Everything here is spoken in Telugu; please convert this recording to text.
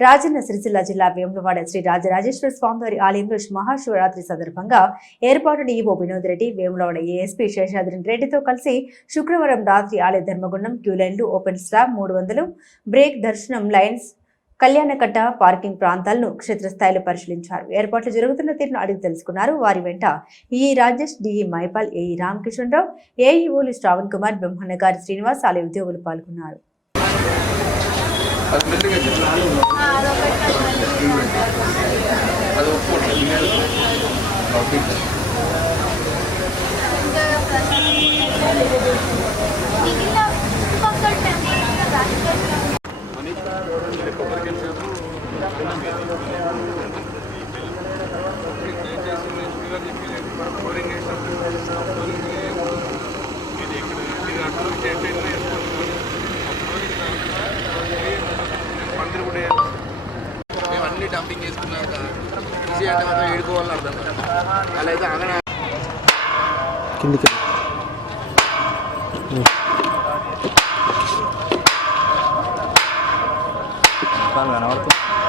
రాజన్న సిరిసిల్ల జిల్లా వేములవాడ శ్రీ రాజరాజేశ్వర స్వామివారి ఆలయంలో మహాశివరాత్రి సందర్భంగా ఏర్పాటుని ఈవో వినోద్ రెడ్డి, వేములవాడ ఏఎస్పీ శేషాద్రి రెడ్డితో కలిసి శుక్రవారం రాత్రి ఆలయ ధర్మగుండం, క్యూ లైన్లు, ఓపెన్ స్లాబ్ 300 బ్రేక్ దర్శనం లైన్స్, కళ్యాణకట్ట, పార్కింగ్ ప్రాంతాలను క్షేత్రస్థాయిలో పరిశీలించారు. ఏర్పాట్లు జరుగుతున్న తీరును అడిగి తెలుసుకున్నారు. వారి వెంట ఈ రాజేష్, డిఈ మైపాల్, ఏఈ రామకిషన్ రావు, ఏఈఓలు శ్రావణ్ కుమార్, బ్రహ్మన్నగారి శ్రీనివాస్, ఆలయ ఉద్యోగులు పాల్గొన్నారు. అన్ని డంపింగ్ చేసుకున్నాక ఈజీ అంటే మాత్రం ఏడుకోవాలని అర్థం అలా అయితే ఆగన కిందికి కనబడుతుంది.